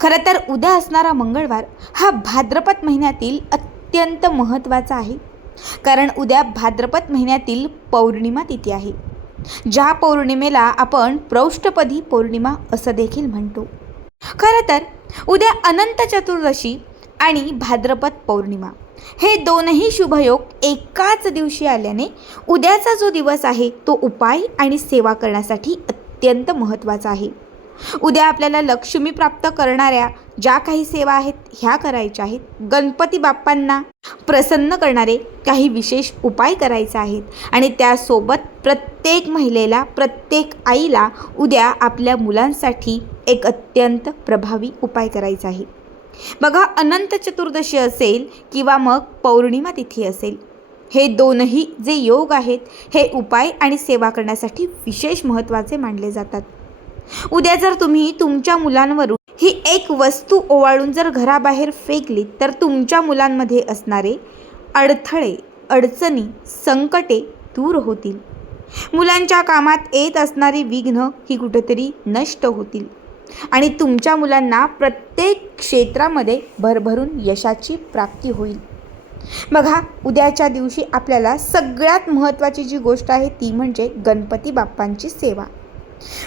खरं तर उद्या असणारा मंगळवार हा भाद्रपद महिन्यातील अत्यंत महत्त्वाचा आहे. कारण उद्या भाद्रपद महिन्यातील पौर्णिमा तिथी आहे. ज्या पौर्णिमेला आपण प्रौष्ठपदी पौर्णिमा असं देखील म्हणतो. खरं तर उद्या अनंत चतुर्दशी आणि भाद्रपद पौर्णिमा हे दोनही शुभयोग एकाच दिवशी आल्याने उद्याचा जो दिवस आहे तो उपाय आणि सेवा करण्यासाठी अत्यंत महत्त्वाचा आहे. उद्या आपल्याला लक्ष्मी प्राप्त करणाऱ्या ज्या काही सेवा आहेत ह्या करायच्या आहेत. गणपती बाप्पांना प्रसन्न करणारे काही विशेष उपाय करायचे आहेत. आणि त्यासोबत प्रत्येक महिलेला प्रत्येक आईला उद्या आपल्या मुलांसाठी एक अत्यंत प्रभावी उपाय करायचा आहे. बघा अनंत चतुर्दशी असेल किंवा मग पौर्णिमा तिथी असेल हे दोनही जे योग आहेत हे उपाय आणि सेवा करण्यासाठी विशेष महत्त्वाचे मानले जातात. उद्या जर तुम्ही तुमच्या मुलांवरून ही एक वस्तू ओवाळून जर घराबाहेर फेकली तर तुमच्या मुलांमध्ये असणारे अडथळे अडचणी संकटे दूर होतील. मुलांच्या कामात येत असणारी विघ्न ही कुठेतरी नष्ट होतील. आणि तुमच्या मुलांना प्रत्येक क्षेत्रामध्ये भरभरून यशाची प्राप्ती होईल. बघा उद्याच्या दिवशी आपल्याला सगळ्यात महत्त्वाची जी गोष्ट आहे ती म्हणजे गणपती बाप्पांची सेवा.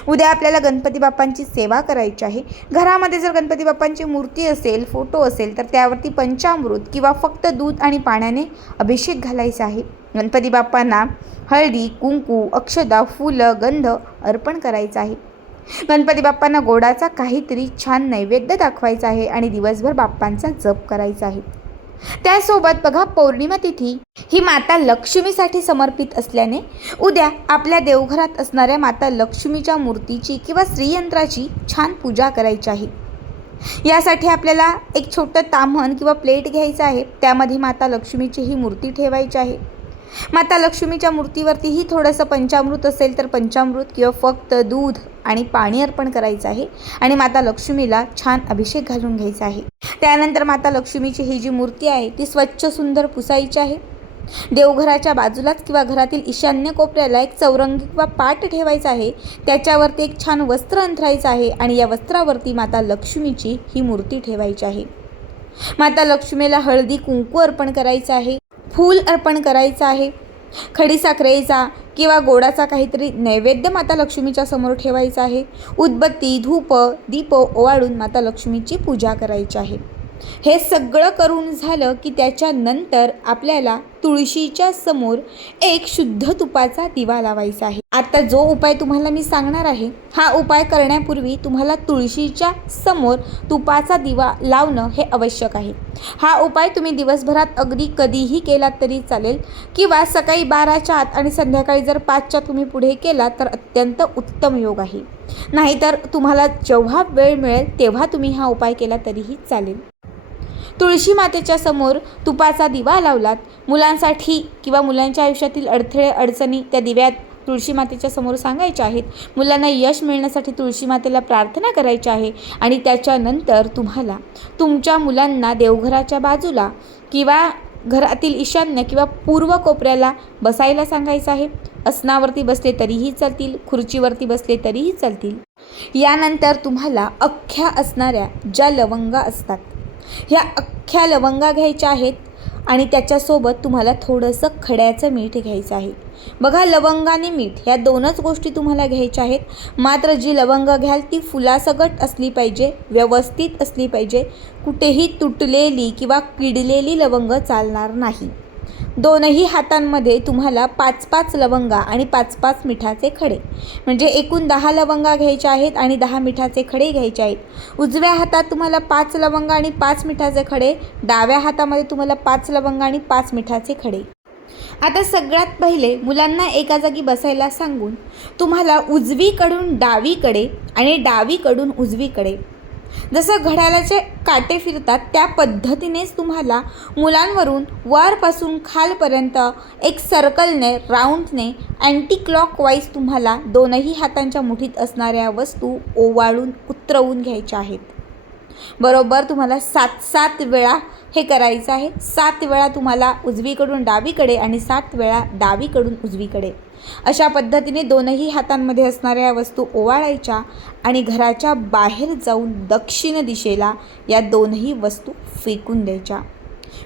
उद्या आपल्याला गणपती बाप्पांची सेवा करायची आहे. घरामध्ये जर गणपती बाप्पांची मूर्ती असेल फोटो असेल तर त्यावरती पंचामृत किंवा फक्त दूध आणि पाण्याने अभिषेक घालायचा आहे. गणपती बाप्पांना हळदी कुंकू अक्षदा फुलं गंध अर्पण करायचं आहे. गणपती बाप्पांना गोडाचा काहीतरी छान नैवेद्य दाखवायचा आहे आणि दिवसभर बाप्पांचा जप करायचा आहे. त्यासोबत बघा पौर्णिमा तिथी. ही माता लक्ष्मीसाठी समर्पित असल्याने उद्या आपल्या देवघरात असणाऱ्या माता लक्ष्मीच्या मूर्तीची किंवा श्रीयंत्राची छान पूजा करायची आहे. यासाठी आपल्याला एक छोटं ताम्हण किंवा प्लेट घ्यायचं आहे. त्यामध्ये माता लक्ष्मीची ही मूर्ती ठेवायची आहे. माता लक्ष्मीच्या मूर्तीवरतीही थोडंसं पंचामृत असेल तर पंचामृत किंवा फक्त दूध आणि पाणी अर्पण करायचं आहे. आणि माता लक्ष्मीला छान अभिषेक घालून घ्यायचा आहे. त्यानंतर माता लक्ष्मीची ही जी मूर्ती आहे ती स्वच्छ सुंदर पुसायची आहे. देवघराच्या बाजूलाच किंवा घरातील ईशान्य कोपऱ्याला एक चौरंगी किंवा पाट ठेवायचा आहे. त्याच्यावरती एक छान वस्त्र अंथरायचं आहे आणि या वस्त्रावरती माता लक्ष्मीची ही मूर्ती ठेवायची आहे. माता लक्ष्मीला हळदी कुंकू अर्पण करायचं आहे. फूल अर्पण करायचं आहे. खडीसाखरेचा किंवा गोडाचा काहीतरी नैवेद्य माता लक्ष्मीच्या समोर ठेवायचा आहे. उदबत्ती धूप दीप ओवाळून माता लक्ष्मीची पूजा करायची आहे. हे सगळं करून झालं की त्याच्यानंतर आपल्याला तुळशीच्या समोर एक शुद्ध तुपाचा दिवा लावायचा आहे. आता जो उपाय तुम्हाला मी सांगणार आहे हा उपाय करण्यापूर्वी तुम्हाला तुळशीच्या समोर तुपाचा दिवा लावणं हे आवश्यक आहे. हा उपाय तुम्ही दिवसभरात अगदी कधीही केलात तरी चालेल किंवा सकाळी बाराच्या आत आणि संध्याकाळी जर पाचच्या तुम्ही पुढे केलात तर अत्यंत उत्तम योग आहे. नाहीतर तुम्हाला जेव्हा वेळ मिळेल तेव्हा तुम्ही हा उपाय केला तरीही चालेल. तुळशी मातेच्या समोर तुपाचा दिवा लावलात. मुलांसाठी किंवा मुलांच्या आयुष्यातील अडथळे अडचणी त्या दिव्यात तुळशी मातेच्या समोर सांगायच्या आहेत. मुलांना यश मिळण्यासाठी तुळशी मातेला प्रार्थना करायची आहे आणि त्याच्यानंतर तुम्हाला तुमच्या मुलांना देवघराच्या बाजूला किंवा घरातील ईशान्य किंवा पूर्व कोपऱ्याला बसायला सांगायचं आहे. असनावरती बसले तरीही चालतील खुर्चीवरती बसले तरीही चालतील. यानंतर तुम्हाला अख्ख्या असणाऱ्या ज्या लवंगा असतात ह्या अख्ख्या लवंगा घ्यायच्या आहेत आणि त्याच्यासोबत तुम्हाला थोडंसं खड्याचं मीठ घ्यायचं आहे. बघा लवंग आणि मीठ ह्या दोनच गोष्टी तुम्हाला घ्यायच्या आहेत. मात्र जी लवंग घ्याल ती फुलासकट असली पाहिजे व्यवस्थित असली पाहिजे. कुठेही तुटलेली किंवा किडलेली लवंग चालणार नाही. दोनही हातांमध्ये तुम्हाला पाच पाच लवंगा आणि पाच पाच मिठाचे खडे. म्हणजे एकूण दहा लवंगा घ्यायचे आहेत आणि दहा मिठाचे खडे घ्यायचे आहेत. उजव्या हातात तुम्हाला पाच लवंगा आणि पाच मिठाचे खडे डाव्या हातामध्ये तुम्हाला पाच लवंगा आणि पाच मिठाचे खडे. आता सगळ्यात पहिले मुलांना एका जागी बसायला सांगून तुम्हाला उजवीकडून डावीकडे आणि डावीकडून उजवीकडे जसं घड्याळाचे काटे फिरतात त्या पद्धतीनेच तुम्हाला मुलांवरून वरपासून खालपर्यंत एक सर्कलने राऊंडने अँटी क्लॉक वाईज तुम्हाला दोनही हातांच्या मुठीत असणाऱ्या वस्तू ओवाळून उतरवून घ्यायच्या आहेत. बरोबर तुम्हाला सात सात वेळा हे करायचं आहे. सात वेळा तुम्हाला उजवीकडून डावीकडे आणि सात वेळा डावीकडून उजवीकडे. अशा पद्धतीने दोनही हातांमध्ये असणाऱ्या वस्तू ओवाळायच्या आणि घराच्या बाहेर जाऊन दक्षिण दिशेला या दोनही वस्तू फेकून द्यायच्या.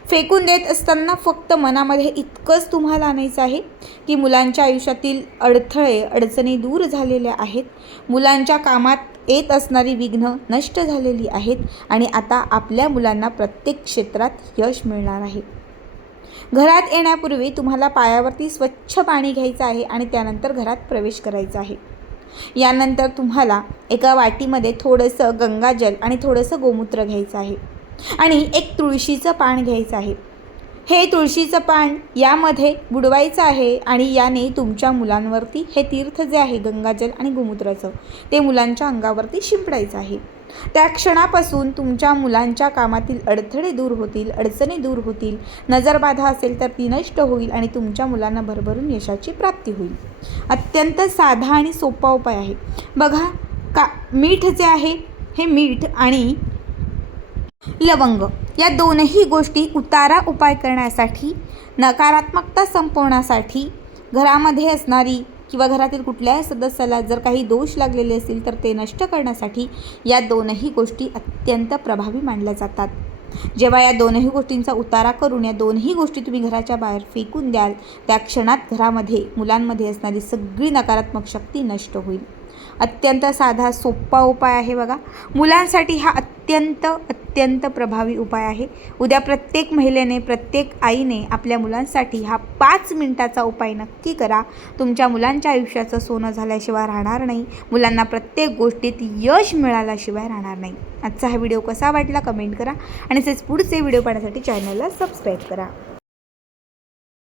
फेकून देत असताना फक्त मनामध्ये इतकंच तुम्हाला आणायचं आहे की मुलांच्या आयुष्यातील अडथळे अडचणी दूर झालेल्या आहेत. मुलांच्या कामात येत असणारी विघ्न नष्ट झालेली आहेत आणि आता आपल्या मुलांना प्रत्येक क्षेत्रात यश मिळणार आहे. घरात येण्यापूर्वी तुम्हाला पायावरती स्वच्छ पाणी घ्यायचं आहे आणि त्यानंतर घरात प्रवेश करायचा आहे. यानंतर तुम्हाला एका वाटीमध्ये थोडंसं गंगाजल आणि थोडंसं गोमूत्र घ्यायचं आहे आणि एक तुळशीचं पान घ्यायचं आहे. हे तुळशीचं पान यामध्ये बुडवायचं आहे आणि याने तुमच्या मुलांवरती हे तीर्थ जे आहे गंगाजल आणि गोमूत्राचं ते मुलांच्या अंगावरती शिंपडायचं आहे. त्या क्षणापासून तुमच्या मुलांच्या कामातील अडथळे दूर होतील अडचणी दूर होतील नजरबाधा असेल तर ती नष्ट होईल आणि तुमच्या मुलांना भरभरून यशाची प्राप्ती होईल. अत्यंत साधा आणि सोपा उपाय आहे. बघा का मीठ जे आहे हे मीठ आणि लवंग. या दोनही गोष्टी उतारा उपाय करण्यासाठी नकारात्मकता संपवण्यासाठी घरामध्ये असणारी किंवा घरातील कुठल्याही सदस्याला जर काही दोष लागलेले असतील तर ते नष्ट करण्यासाठी या दोनही गोष्टी अत्यंत प्रभावी मानल्या जातात. जेव्हा या दोनही गोष्टींचा उतारा करून या दोनही गोष्टी तुम्ही घराच्या बाहेर फेकून द्याल त्या क्षणात घरामध्ये मुलांमध्ये असणारी सगळी नकारात्मक शक्ती नष्ट होईल. अत्यंत साधा सोपा उपाय आहे बघा. मुलांसाठी हा अत्यंत अत्यंत प्रभावी उपाय आहे. उद्या प्रत्येक महिलेने प्रत्येक आईने आपल्या मुलांसाठी हा पाच मिनटाचा उपाय नक्की करा. तुमच्या मुलांच्या आयुष्याचं सोनं झाल्याशिवाय राहणार नाही. मुलांना प्रत्येक गोष्टीत यश मिळाल्याशिवाय राहणार नाही. आजचा हा व्हिडिओ कसा वाटला कमेंट करा आणि तसेच पुढचे व्हिडिओ पाहण्यासाठी चॅनलला सबस्क्राईब करा.